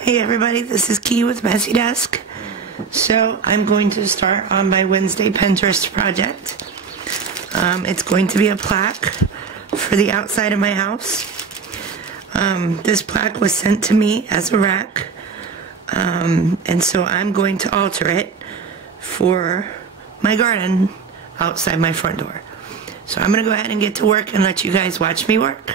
Hey everybody, this is Key with Messy Desk. So I'm going to start on my Wednesday Pinterest project. It's going to be a plaque for the outside of my house. This plaque was sent to me as a rack, and so I'm going to alter it for my garden outside my front door. So I'm going to go ahead and get to work and let you guys watch me work.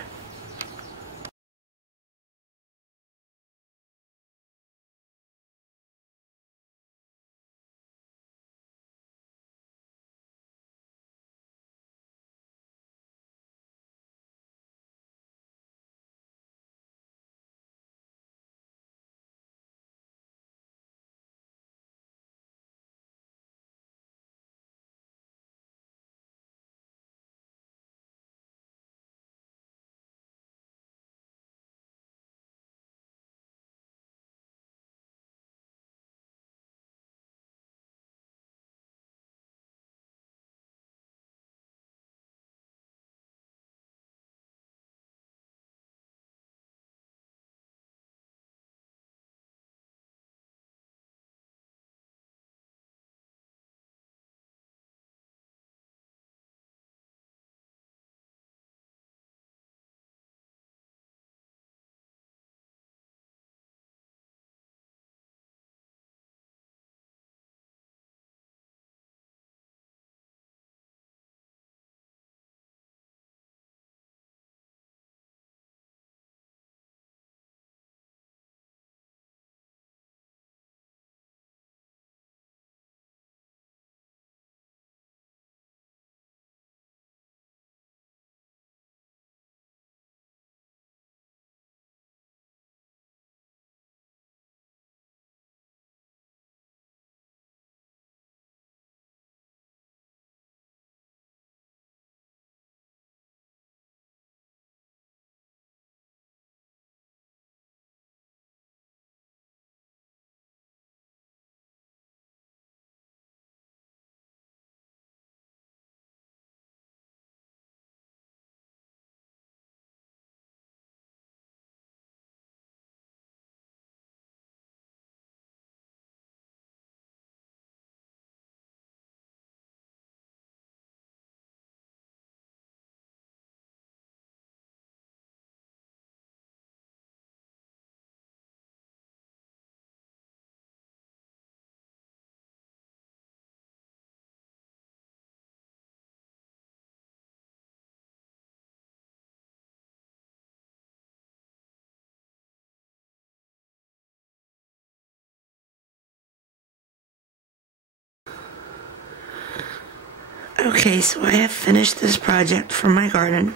Okay, so I have finished this project for my garden.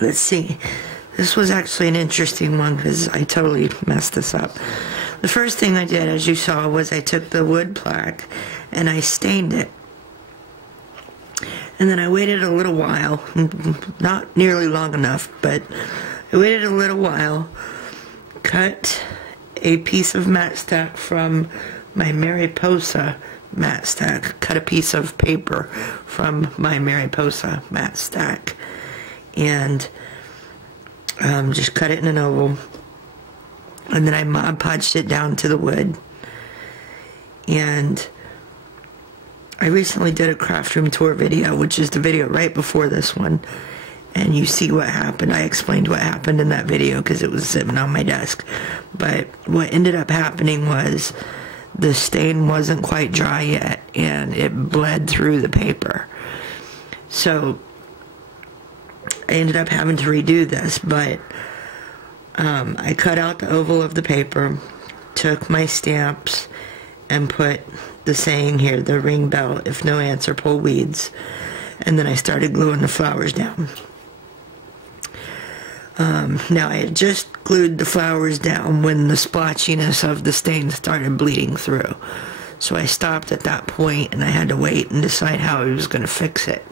Let's see. This was actually an interesting one because I totally messed this up. The first thing I did, as you saw, was I took the wood plaque and I stained it. And then I waited a little while, not nearly long enough, but I waited a little while, cut a piece of mat stack from my Mariposa mat stack, cut a piece of paper from my Mariposa mat stack, and just cut it in an oval, and then I Mod Podged it down to the wood. And I recently did a craft room tour video, which is the video right before this one, and you see what happened. I explained what happened in that video because it was sitting on my desk. But what ended up happening was the stain wasn't quite dry yet, and it bled through the paper. So I ended up having to redo this, but I cut out the oval of the paper, took my stamps, and put the saying here, the ring bell, if no answer, pull weeds. And then I started gluing the flowers down. Now I had just glued the flowers down when the splotchiness of the stain started bleeding through. So I stopped at that point and I had to wait and decide how I was going to fix it.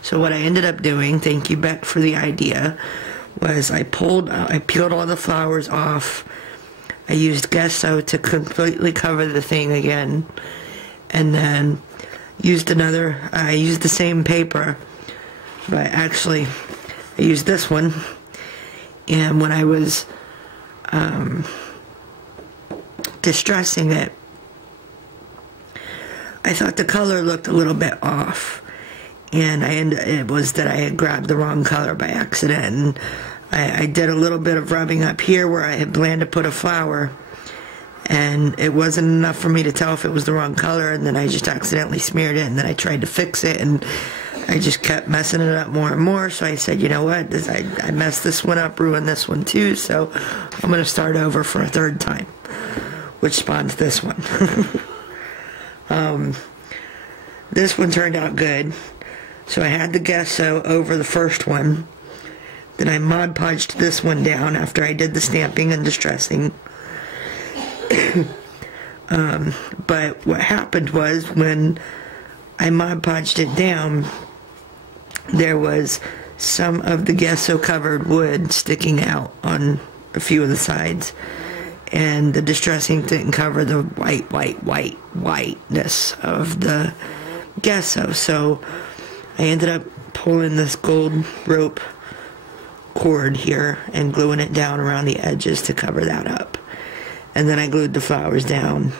So what I ended up doing, thank you Beck for the idea, was I peeled all the flowers off. I used gesso to completely cover the thing again, and then I used the same paper, but actually I used this one, And when I was distressing it, I thought the color looked a little bit off, and it was that I had grabbed the wrong color by accident. And I did a little bit of rubbing up here where I had planned to put a flower, and it wasn't enough for me to tell if it was the wrong color, and then I just accidentally smeared it, and then I tried to fix it, and I just kept messing it up more and more. So I said, you know what, I messed this one up, ruined this one too, so I'm going to start over for a third time, which spawned this one. This one turned out good. So I had the gesso over the first one. Then I Mod Podged this one down after I did the stamping and distressing. But what happened was, when I Mod Podged it down, there was some of the gesso covered wood sticking out on a few of the sides, and the distressing didn't cover the whiteness of the gesso. So I ended up pulling this gold rope cord here and gluing it down around the edges to cover that up. And then I glued the flowers down,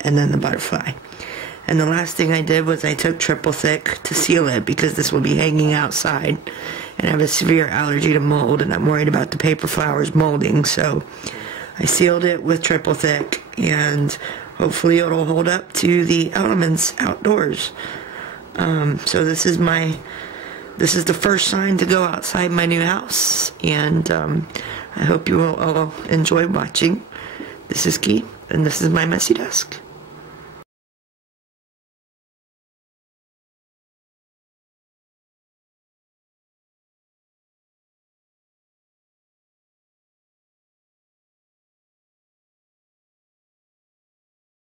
and then the butterfly. And the last thing I did was I took triple thick to seal it, because this will be hanging outside, and I have a severe allergy to mold, and I'm worried about the paper flowers molding. So I sealed it with triple thick, and hopefully it'll hold up to the elements outdoors. So this is the first sign to go outside my new house, and I hope you will all enjoy watching. This is Keith, and this is my messy desk.